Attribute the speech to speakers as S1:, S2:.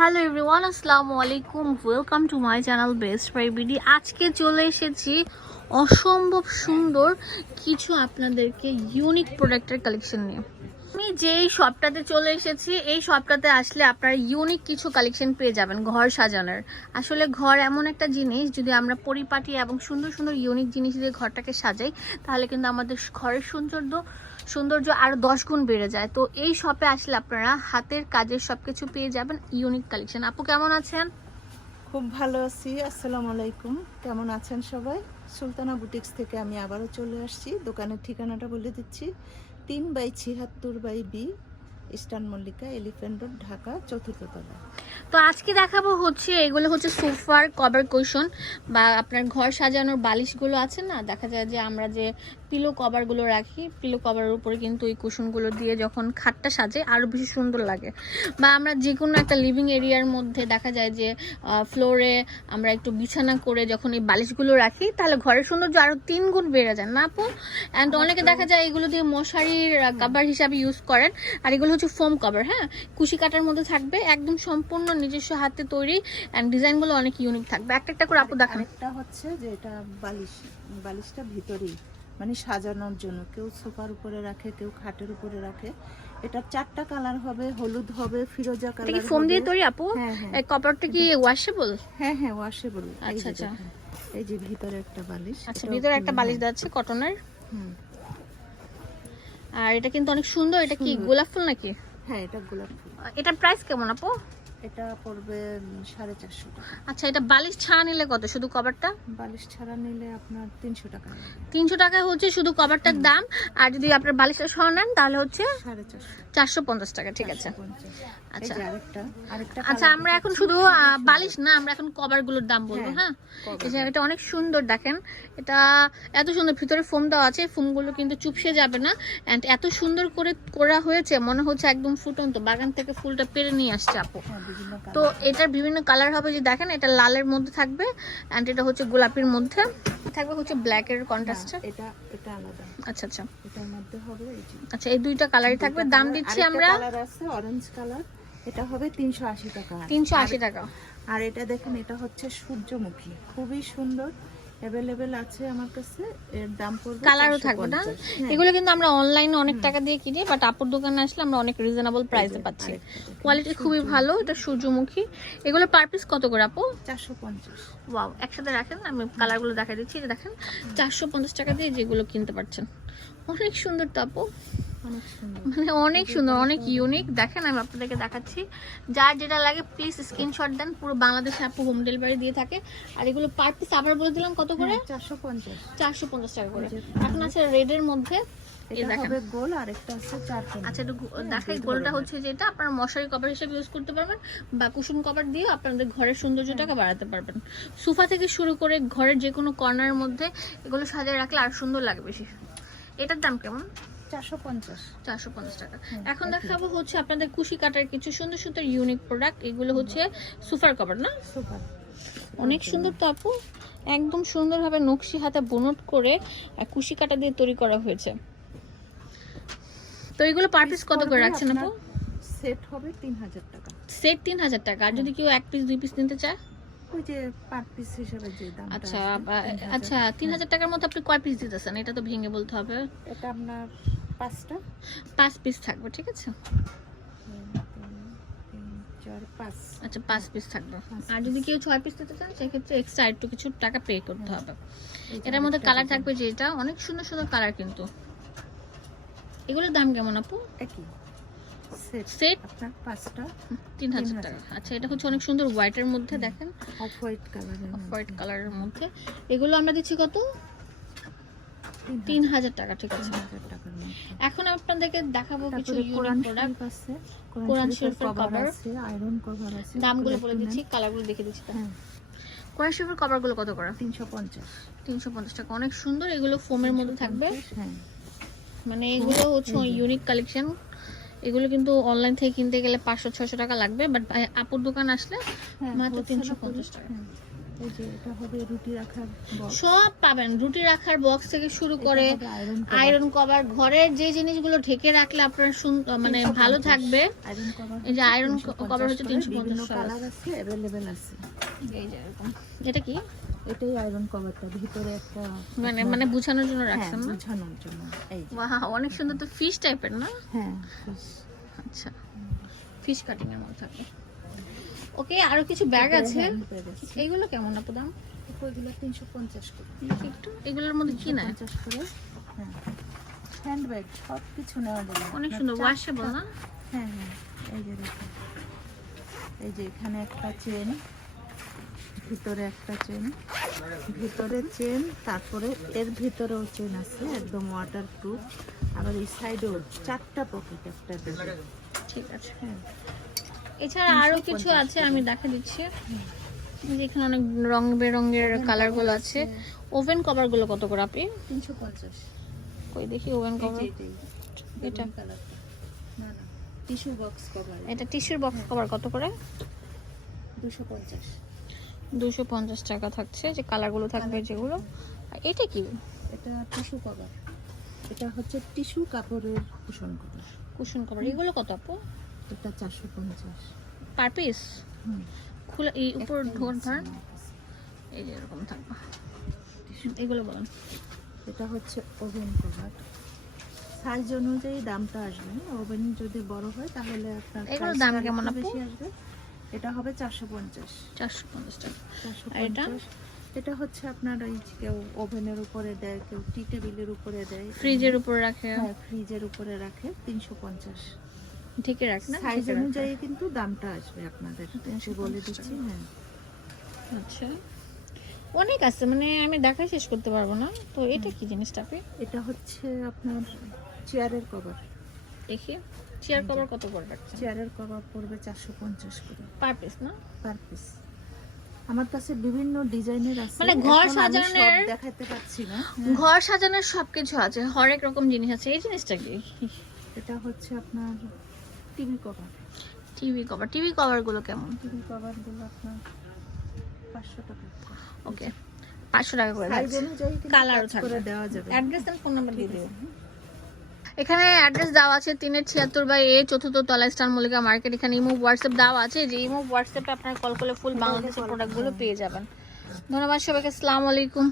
S1: Hello everyone আসসালামু আলাইকুম welcome to my channel best buy BD আজকে চলে এসেছি অসম্ভব সুন্দর কিছু আপনাদেরকে ইউনিক প্রোডাক্টের কালেকশন নিয়ে। আমি যেই শপটাতে চলে এসেছি, এই শপটাতে আসলে আপনারা ইউনিক কিছু কালেকশন পেয়ে যাবেন, ঘর সাজানোর। আসলে ঘর এমন একটা জিনিস, যদি আমরা পরিপাটি এবং সুন্দর সুন্দর ইউনিক জিনিস দিয়ে ঘরটাকে সাজাই, তাহলে কিন্তু আমাদের ঘরের সৌন্দর্য সৌন্দর্য আরও দশ গুণ বেড়ে যায়। তো এই শপে আসলে আপনারা হাতের কাজের সবকিছু পেয়ে যাবেন ইউনিক কালেকশন আপু কেমন আছেন?
S2: খুব ভালো আছি আসসালামু আলাইকুম। কেমন আছেন সবাই? সুলতানা বুটিক্স থেকে আমি আবারও চলে আসছি। দোকানের ঠিকানাটা বলে দিচ্ছি তিন বাই ছিয়াত্তর by B Eastern Mallika elephant road Dhaka চতুর্থ তলা।
S1: তো আজকে দেখাবো হচ্ছে এগুলো হচ্ছে সোফার কভার কুশন বা আপনার ঘর সাজানোর বালিশগুলো আছে না? দেখা যায় যে আমরা যে পিলো কভারগুলো রাখি। পিলো কভারের উপরে কিন্তু এই কুশনগুলো দিয়ে যখন খাটটা সাজে আরও বেশি সুন্দর লাগে। বা আমরা যে কোনো একটা লিভিং এরিয়ার মধ্যে দেখা যায় যে ফ্লোরে আমরা একটু বিছানা করে যখন এই বালিশগুলো রাখি তাহলে ঘরের সৌন্দর্য আরও তিন গুণ বেড়ে যায়। না আপু? অ্যান্ড অনেকে দেখা যায় এগুলো দিয়ে মশারির কভার হিসাবে ইউজ করেন। আর এগুলো হচ্ছে ফোম কভার হ্যাঁ? কুশি কাটার মধ্যে থাকবে একদম সম্পূর্ণ নিজস্ব হাতে তৈরি অ্যান্ড ডিজাইনগুলো অনেক ইউনিক থাকবে। একটা একটা করে আপু দেখান।
S2: একটা হচ্ছে যে এটা বালিশ বালিশটা ভিতরেই। মানে সাজানোর জন্য। কেউ সোফার উপরে রাখে কেউ খাটের উপরে রাখে। এটা চারটা কালার হবে হলুদ হবে ফিরোজা
S1: এটা কি ফোম দিয়ে তৈরি আপু?
S2: হ্যাঁ হ্যাঁ।
S1: এই কভারটা কি ওয়াশেবল
S2: হ্যাঁ হ্যাঁ ওয়াশেবল
S1: আচ্ছা, আচ্ছা।
S2: এই যে ভিতরে একটা বালিশ
S1: আচ্ছা ভিতরে একটা বালিশ দেওয়া আছে কটনের
S2: হুম।
S1: আর এটা কিন্তু অনেক সুন্দর এটা কি গোলাপ ফুল নাকি?
S2: হ্যাঁ এটা গোলাপ ফুল।
S1: এটার প্রাইস কেমন আপু?
S2: এটা পড়বে সাড়ে চারশো টাকা।
S1: আচ্ছা এটা বালিশ ছাড়া নিলে কত? শুধু কভারটা?
S2: বালিশ ছাড়া নিলে আপনার তিনশো টাকা।
S1: তিনশো টাকা হচ্ছে শুধু কভারটার দাম আর যদি আপনার বালিশটা সহ নেন তাহলে হচ্ছে
S2: সাড়ে চারশো।
S1: পঞ্চাশ টাকা ঠিক আছে। আচ্ছা।
S2: আরেকটা আরেকটা
S1: আচ্ছা আমরা এখন শুধু বালিশ না আমরা এখন কভারগুলোর দাম বলব হ্যাঁ এই যে এটা অনেক সুন্দর দেখেন। এটা এত সুন্দর ভিতরে ফোম দেওয়া আছে ফোমগুলো কিন্তু চুপসে যাবে না। এন্ড এত সুন্দর করে করা হয়েছে মনে হচ্ছে একদম ফুটন্ত। বাগান থেকে ফুলটা পেরে নিয়ে আসছে আপু।
S2: হ্যাঁ
S1: তো। এটার বিভিন্ন কালার হবে যে দেখেন এটা লালের মধ্যে থাকবে এন্ড এটা হচ্ছে গোলাপির মধ্যে। থাকবে হচ্ছে ব্ল্যাকের কন্ট্রাস্টে
S2: কন্ট্রাস্ট এটা এটা আলাদা।
S1: আচ্ছা আচ্ছা।
S2: এটার মধ্যে হবে এই
S1: আচ্ছা এই দুইটা কালারই থাকবে। দাম দিচ্ছি আমরা
S2: কালার আছে অরেঞ্জ কালার এটা হবে তিনশো আশি টাকা।
S1: তিনশো
S2: আর-
S1: আশি টাকা।
S2: আর এটা দেখেন এটা হচ্ছে সূর্যমুখী। খুবই সুন্দর। অ্যাভেলেবেল আছে আমার কাছে এর দাম পড়বে
S1: কালারও থাকবে না?
S2: 450 হ্যাঁ,
S1: এগুলো কিন্তু আমরা অনলাইনে অনেক টাকা দিয়ে কিনি বাট আপুর দোকানে আসলে আমরা অনেক রিজনেবল প্রাইসে পাচ্ছি। কোয়ালিটি খুবই ভালো এটা সূর্যমুখী। এগুলো পার পিস কত করে আপু?
S2: চারশো পঞ্চাশ।
S1: ওয়াও একসাথে রাখেন আমি কালারগুলো দেখা দিচ্ছি দেখেন চারশো পঞ্চাশ টাকা দিয়ে যেগুলো কিনতে পারছেন। অনেক সুন্দর তো আপু। মানে অনেক সুন্দর অনেক ইউনিক দেখেন আমি আপনাদেরকে দেখাচ্ছি। যার যেটা লাগে প্লিজ স্ক্রিনশট দেন। পুরো বাংলাদেশে আপু হোম ডেলিভারি দিয়ে থাকে। আর এগুলো পার পিস আবার বলে দিলাম কত করে?
S2: চারশো পঞ্চাশ।
S1: চারশো পঞ্চাশ টাকা করে। এখন আছে রেডের মধ্যে।
S2: গোল আর একটা আছে
S1: আচ্ছা
S2: হ্যাঁ,
S1: দেখাই গোলটা হচ্ছে যেটা। আপনারা মশারি কভার হিসেবে ইউজ করতে পারবেন বা কুশন কভার দিয়ে আপনাদের ঘরের সৌন্দর্যটাকে বাড়াতে পারবেন। সোফা থেকে শুরু করে ঘরের যে কোনো কর্নারের মধ্যে এগুলো সাজিয়ে রাখলে আর সুন্দর লাগে বেশি। এটার দাম কেমন?
S2: চারশো পঞ্চাশ।
S1: টাকা। এখন। দেখাবো হচ্ছে আপনাদের কুশি কাটার কিছু সুন্দর সুন্দর ইউনিক প্রোডাক্ট এগুলো হচ্ছে সুপার কভার না?
S2: সুপার।
S1: অনেক সুন্দর তো আপু। একদম সুন্দরভাবে নকশি হাতে বুনট করে কুশি কাটা দিয়ে তৈরি করা হয়েছে। তো এগুলো পার পিস কত করে রাখছেন আপু?
S2: সেট হবে তিন হাজার টাকা।
S1: সেট তিন হাজার টাকা। আর যদি কেউ এক পিস দুই পিস নিতে চায়?
S2: ওই যে পার পিস হিসেবে যে দাম
S1: আচ্ছা আচ্ছা তিন হাজার টাকার মধ্যে আপনি কয় পিস দিতেছেন? এটা তো ভেঙে বলতে হবে।
S2: এটা আপনার পাঁচটা?
S1: পাঁচ পিস থাকবে ঠিক আছে? আচ্ছা পাঁচ পিস থাকবে। আর যদি কেউ ছয় পিস নিতে চান সেক্ষেত্রে এক্সট্রা একটু কিছু টাকা পে করতে হবে। এটার মধ্যে কালার। থাকবে যেটা অনেক সুন্দর সুন্দর কালার কিন্তু। এগুলোর দাম কেমন আপু?
S2: একই। সেট আপনার পাঁচটা
S1: তিন হাজার টাকা। আচ্ছা এটা হচ্ছে অনেক সুন্দর হোয়াইটের মধ্যে দেখেন।
S2: অফ হোয়াইট কালারের
S1: অফ হোয়াইট কালারের মধ্যে। এগুলো আমরা দিচ্ছি কত? তিন হাজার টাকা ঠিক আছে। এখন আপনাদেরকে দেখাবো কিছু ইউনিক প্রোডাক্ট
S2: আছে।
S1: কোরআন
S2: কোরআন
S1: শরীফের
S2: শরীফের কভার
S1: cover।
S2: আছে আয়রন কভার আছে
S1: দামগুলো বলে দিচ্ছি কালারগুলো দেখে দিচ্ছি
S2: হ্যাঁ।
S1: কোরআন শরীফের কভারগুলো কত করে?
S2: তিনশো পঞ্চাশ।
S1: তিনশো পঞ্চাশ টাকা। অনেক সুন্দর এগুলো ফোমের মধ্যে থাকবে।
S2: হ্যাঁ।
S1: মানে এগুলো হচ্ছে ইউনিক কালেকশন এগুলো কিন্তু অনলাইন থেকে কিনতে গেলে পাঁচশো ছশো টাকা লাগবে বাট আপুর দোকান আসলে
S2: হ্যাঁ,
S1: মাত্র তিনশো পঞ্চাশ টাকা।
S2: হ্যাঁ। এই যে এটা হবে রুটি রাখার
S1: সব পাবেন। রুটি রাখার বক্স থেকে শুরু করে। আয়রন কভার ঘরের যে জিনিসগুলো ঢেকে রাখলে আপনার মানে ভালো থাকবে। এই যে আয়রন কভার হচ্ছে
S2: করে,
S1: 350
S2: বিভিন্ন
S1: টাকা।
S2: কালার আছে অ্যাভেলেবেল আছে।
S1: এই যে এরকম। এটা কি?
S2: এটাই আয়রন কভারটা ভিতরে একটা
S1: মানে মানে বুঝানোর জন্য
S2: হ্যাঁ
S1: রাখছেন না?
S2: বোঝানোর জন্য। এই
S1: বাহ অনেক সুন্দর তো ফিশ টাইপের না?
S2: হ্যাঁ
S1: আচ্ছা। ফিশ কাটিং এর মতো থাকে ওকে আরও কিছু ব্যাগ আছে?
S2: hand bag আছে।
S1: এইগুলো কেমন আপু দাম?
S2: ওইগুলো তিনশো পঞ্চাশ করে।
S1: একটু এগুলোর মধ্যে কি নাই
S2: পঞ্চাশ করে হ্যাঁ। হ্যান্ড ব্যাগ সব কিছু নেওয়া যাবে।
S1: অনেক সুন্দর ওয়াশেবল না?
S2: হ্যাঁ হ্যাঁ এই যে দেখুন। এই যে এখানে একটা চেন ভিতরে একটা চেন ভিতরে চেন তারপরে এর ভিতরেও চেন আছে একদম ওয়াটার প্রুফ আবার এই সাইডেও চারটা পকেট একটা
S1: ঠিক আছে।
S2: হ্যাঁ।
S1: এছাড়া আরও কিছু আছে আমি দেখা দিচ্ছি। এই যে এখানে অনেক রং বেরঙের কালারগুলো আছে। ওভেন কভারগুলো কত করে আপনি?
S2: তিনশো পঞ্চাশ।
S1: কই দেখি ওভেন কভার
S2: এটা।
S1: এটা?
S2: না না টিস্যু বক্স কভার
S1: এটা টিস্যুর বক্স কভার কত করে?
S2: দুশো পঞ্চাশ।
S1: দুশো পঞ্চাশ টাকা থাকছে যে কালারগুলো থাকবে যেগুলো। আর এটা কি?
S2: এটা টিস্যু কভার এটা হচ্ছে টিস্যু কাপড়ের কুশন কভার
S1: কুশন কভার এগুলো কত আপু?
S2: এটা চারশো পঞ্চাশ।
S1: Per piece? খুলে এই উপর ঢোর ধরেন এই যে এরকম থাকবে। এগুলো বলেন।
S2: এটা হচ্ছে ওভেন কভার। সাইজ অনুযায়ী দামটা আসবে। ওভেন যদি বড় হয় তাহলে আপনার
S1: এগুলোর দাম কেমন?
S2: বেশি আসবে। এটা হবে চারশো পঞ্চাশ।
S1: চারশো পঞ্চাশ টাকা। এটা?
S2: এটা হচ্ছে আপনার ওই যে কেউ ওভেনের উপরে দেয় কেউ টি টেবিলের উপরে দেয়।
S1: ফ্রিজের উপরে রাখে।
S2: হ্যাঁ ফ্রিজের উপরে রাখে। তিনশো পঞ্চাশ।
S1: ঢেকে রাখে না
S2: সাইজ। অনুযায়ী কিন্তু দামটা আসবে আপনাদের। একটু বলে দিচ্ছি হ্যাঁ।
S1: আচ্ছা। অনেক আছে মানে আমি দেখা শেষ করতে পারব না। তো এটা কি জিনিসটা আপনি?
S2: এটা হচ্ছে আপনার চেয়ারের কভার।
S1: দেখি। চেয়ার কভার কত রাখছেন?
S2: চেয়ারের কভার পড়বে চারশো পঞ্চাশ করে।
S1: পার পিস না?
S2: Per piece. আমার কাছে বিভিন্ন ডিজাইনের আছে।
S1: মানে ঘর সাজানোর-
S2: দেখাতে পারছি না
S1: ঘর সাজানোর সবকিছু আছে হরেক রকম জিনিস আছে। এই জিনিসটা কি?
S2: এটা হচ্ছে আপনার TV cover
S1: TV cover TV কভারগুলো কেমন?
S2: টিভি কভারগুলো আপনার পাঁচশো টাকা
S1: ওকে। পাঁচশো টাকা করে কালারও থাকবে।
S2: দেওয়া যাবে।
S1: অ্যাড্রেস এন্ড ফোন নাম্বার দিয়ে এখানে অ্যাড্রেস দেওয়া আছে তিনের ছিয়াত্তর বাই এ চতুর্থ তলা স্টার মল্লিকা মার্কেট। এখানে ইমো হোয়াটসঅ্যাপ দেওয়া আছে। যে ইমো হোয়াটসঅ্যাপে আপনারা কল করলে ফুল বাংলাদেশের প্রোডাক্টগুলো পেয়ে যাবেন। ধন্যবাদ সবাইকে। আসসালামু আলাইকুম।